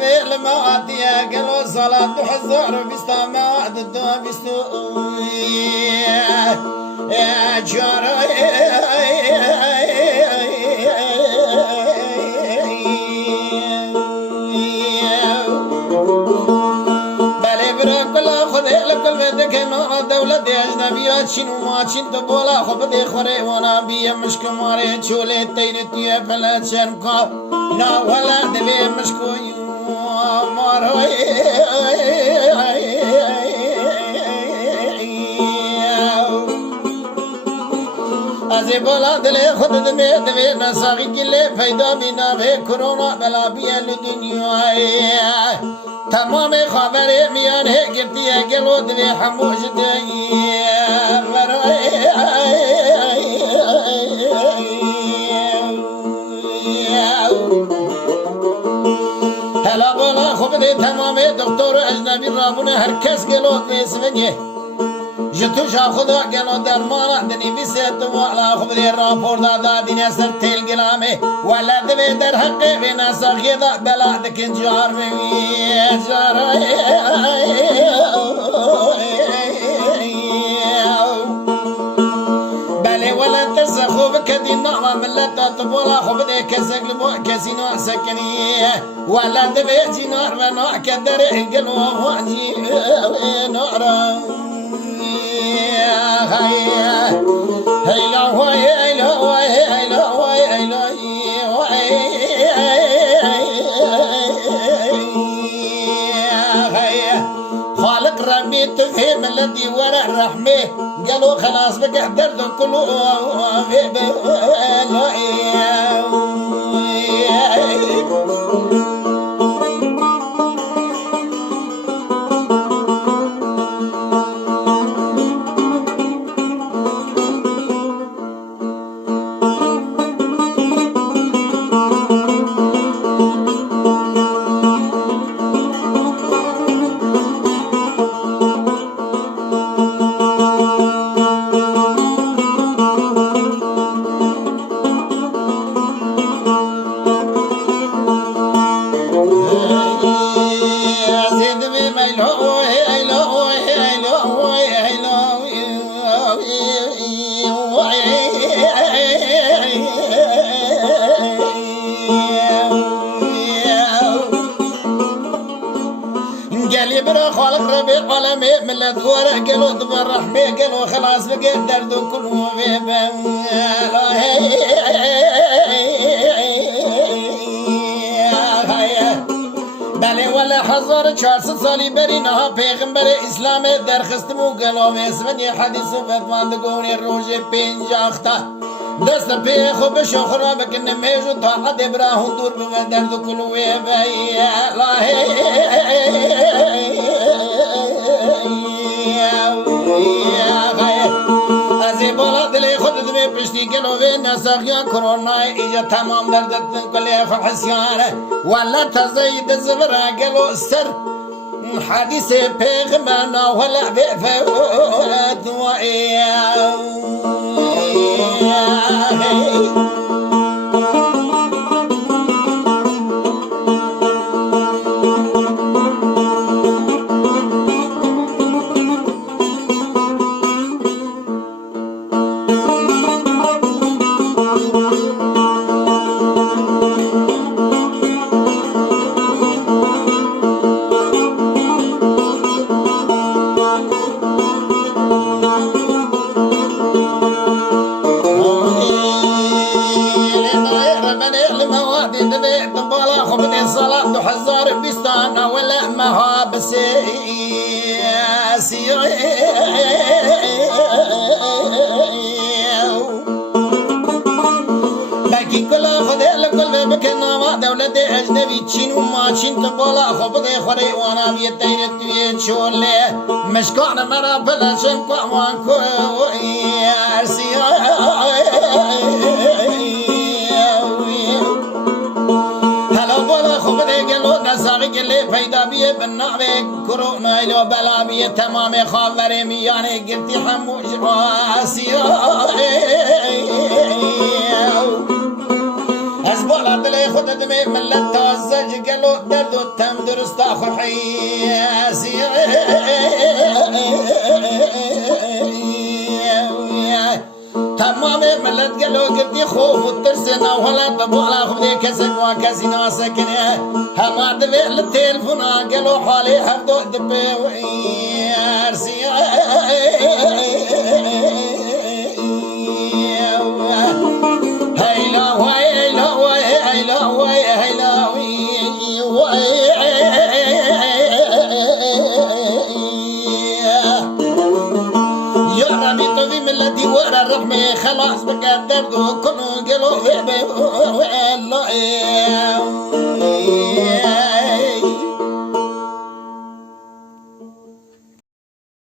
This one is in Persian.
دبي لما أتيا قالوا صلاة حزور بستا ما وعد بستو يا جاري كل بدك نور دولة أجنبيات شنو ما شنت بولا خب دي خوري وانا بي مشك ماري شولي تيرتي فلا شنكا نا ولا دبي مشكو ماروي ازي بولا دلي خود دبي نساقي كله فايدا بنا به كورونا بلا بي الدنيا تمام خبر میان ہے گرتی ہے گلو دل خاموش دی هلا بولا خوب دی تمام دکتر اجنبی رابون هر کس گلو اسمنه جتو شا خدا گلو درمان دنی بیست والا خوب دی راپور دادا دین سر تیل گلامه ولا دل در حق بنا ساقیدا بلا دکن جار می جار بله ولا ترزخو بكدي النعمة ملتا تبولا خوب دی کسک لبو کسی نوع سکنی ولا دبیتی نوع و نوع کدر گلو وانجی نوع هيلا هوي هيلا هوي هيلا هوي هيلا خالق ربي تفهم الذي ورع رحمه قالوا خلاص بقى درد كله خالق ربي قلمي من الدورة قالوا دبر رحمي قالوا خلاص بقى درد كله بله ولا حضر 400 سالی بری نها پیغمبر اسلام درخستمو قالوا اسمني حدیث و فتواندگونی روز 50 دست پی خوب شخرا بکن میجو طاقت ابراهون دور به درد کلوه بی ازی بالا دلی خود دمی پشتی گلوه نساقیان کرونا ایجا تمام دردت کلی فحسیان ولا تزاید زبرا گلو سر حدیث پیغمبرنا ولا بفوت حزار بستانا ولا مها بسياسي باقي كل خدي لكل بكنا ما دولة أجنبي تشين وما تشين تبولا خبضي خري وانا بيتين توين شولي مشكونا مرا بلا شنكوا وانكو يارسي گلی پیدا بیه بنابه کرونا ایلو بلا بیه تمام خاور میانه گرتی خموش آسیا از ولا دلي خد دمي من لا توزج قالوا درد التم درست اخر حياسي تمام ملت قالوا قلتي خوف وترسنا ولا تبو على خبدي كسك وكسينا سكنه هما دبي التلفون قالوا حالي حفظوا دبي ويرسي هيلا ويلا ويلا ويلا يا ربي طبي من الذي ورا الرحمة خلاص بقى الدرد وكله قالوا والله